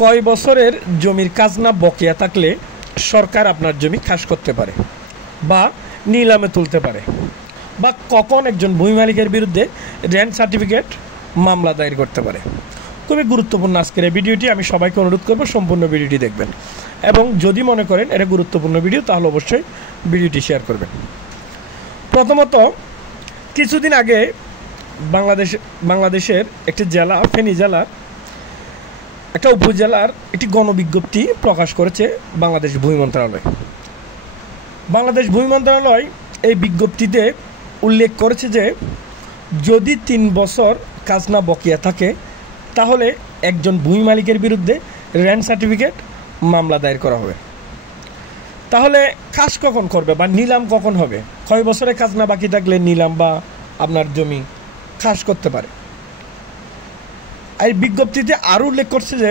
কয় বছরের জমির খাজনা বকেয়া থাকলে সরকার আপনার জমি খাস করতে পারে বা নিলামে তুলতে পারে, বা কখন একজন ভূমি মালিকের বিরুদ্ধে রেন্ট সার্টিফিকেট মামলা দায়ের করতে পারে? খুবই গুরুত্বপূর্ণ আজকের এই ভিডিওটি। আমি সবাইকে অনুরোধ করব সম্পূর্ণ ভিডিওটি দেখবেন, এবং যদি মনে করেন এটা গুরুত্বপূর্ণ ভিডিও তাহলে অবশ্যই ভিডিওটি শেয়ার করবেন। প্রথমত, কিছুদিন আগে বাংলাদেশের একটি জেলা, ফেনী জেলার একটা উপজেলার একটি গণবিজ্ঞপ্তি প্রকাশ করেছে বাংলাদেশ ভূমি মন্ত্রণালয়। বাংলাদেশ ভূমি মন্ত্রণালয় এই বিজ্ঞপ্তিতে উল্লেখ করেছে যে যদি 3 বছর খাজনা বকেয়া থাকে তাহলে একজন ভূমি মালিকের বিরুদ্ধে রেন্ট সার্টিফিকেট মামলা দায়ের করা হবে। তাহলে খাস কখন করবে বা নিলাম কখন হবে? কয় বছরে খাজনা বাকি থাকলে নিলাম বা আপনার জমি খাস করতে পারে? এই বিজ্ঞপ্তিতে আরও উল্লেখ করছে যে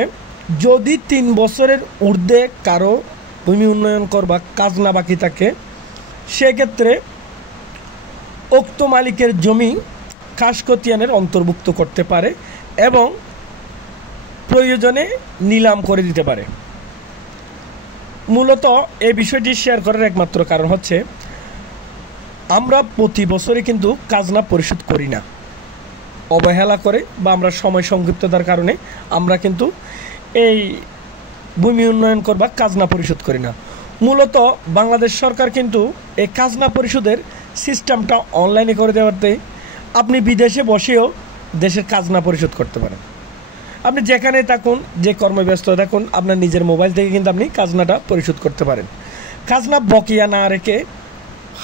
যদি 3 বছরের ঊর্ধ্বে কারো ভূমি উন্নয়ন কর বা খাজনা বাকি থাকে, সেক্ষেত্রে উক্ত মালিকের জমি খাস খতিয়ানের অন্তর্ভুক্ত করতে পারে এবং প্রয়োজনে নিলাম করে দিতে পারে। মূলত এই বিষয়টি শেয়ার করার একমাত্র কারণ হচ্ছে আমরা প্রতি বছরে কিন্তু খাজনা পরিশোধ করি না, অবহেলা করে বা আমরা সময় সংক্ষিপ্ততার কারণে আমরা কিন্তু এই ভূমি উন্নয়ন কর বা খাজনা পরিশোধ করি না। মূলত বাংলাদেশ সরকার কিন্তু এই খাজনা পরিশোধের সিস্টেমটা অনলাইনে করে দেওয়াতে আপনি বিদেশে বসেও দেশের খাজনা পরিশোধ করতে পারেন। আপনি যেখানে থাকুন, যে কর্মব্যস্ত থাকুন, আপনার নিজের মোবাইল থেকে কিন্তু আপনি খাজনাটা পরিশোধ করতে পারেন। খাজনা বকেয়া না রেখে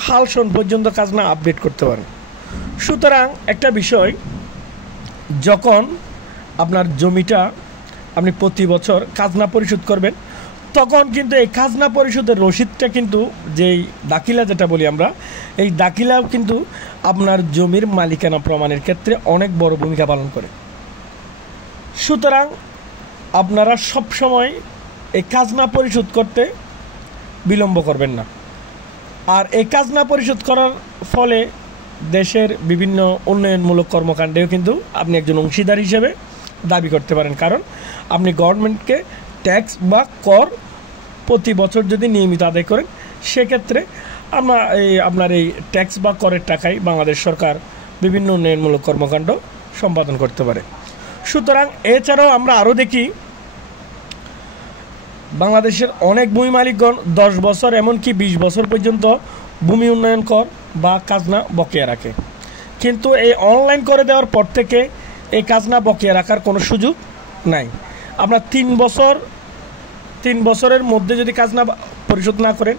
হাল সন পর্যন্ত খাজনা আপডেট করতে পারেন। সুতরাং একটা বিষয়, যখন আপনার জমিটা আপনি প্রতি বছর খাজনা পরিশোধ করবেন, তখন কিন্তু এই খাজনা পরিশোধের রসিদটা কিন্তু যেই দাখিলা যেটা বলি আমরা, এই দাখিলাও কিন্তু আপনার জমির মালিকানা প্রমাণের ক্ষেত্রে অনেক বড় ভূমিকা পালন করে। সুতরাং আপনারা সব সময় এই খাজনা পরিশোধ করতে বিলম্ব করবেন না। আর এই খাজনা পরিশোধ করার ফলে দেশের বিভিন্ন উন্নয়নমূলক কর্মকাণ্ডেও কিন্তু আপনি একজন অংশীদার হিসেবে দাবি করতে পারেন, কারণ আপনি গভর্নমেন্টকে ট্যাক্স বা কর প্রতি বছর যদি নিয়মিত আদায় করেন, সেক্ষেত্রে আপনার এই ট্যাক্স বা করের টাকায় বাংলাদেশ সরকার বিভিন্ন উন্নয়নমূলক কর্মকাণ্ড সম্পাদন করতে পারে। সুতরাং এছাড়াও আমরা আরও দেখি বাংলাদেশের অনেক ভূমি মালিকগণ 10 বছর এমনকি 20 বছর পর্যন্ত ভূমি উন্নয়ন কর বা খাজনা বকেয়া রাখে, কিন্তু এই অনলাইন করে দেওয়ার পর থেকে এই খাজনা বকেয়া রাখার কোনো সুযোগ নাই। আপনার 3 বছরের মধ্যে যদি খাজনা পরিশোধ না করেন,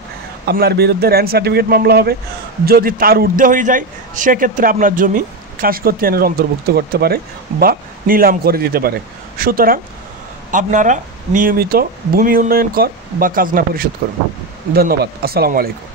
আপনার বিরুদ্ধে রেন্ট সার্টিফিকেট মামলা হবে। যদি তার ঊর্ধ্বে হয়ে যায়, সেক্ষেত্রে আপনার জমি খাস খতিয়ানের অন্তর্ভুক্ত করতে পারে বা নিলাম করে দিতে পারে। সুতরাং আপনারা নিয়মিত ভূমি উন্নয়ন কর বা খাজনা পরিশোধ করুন। ধন্যবাদ। আসসালামু আলাইকুম।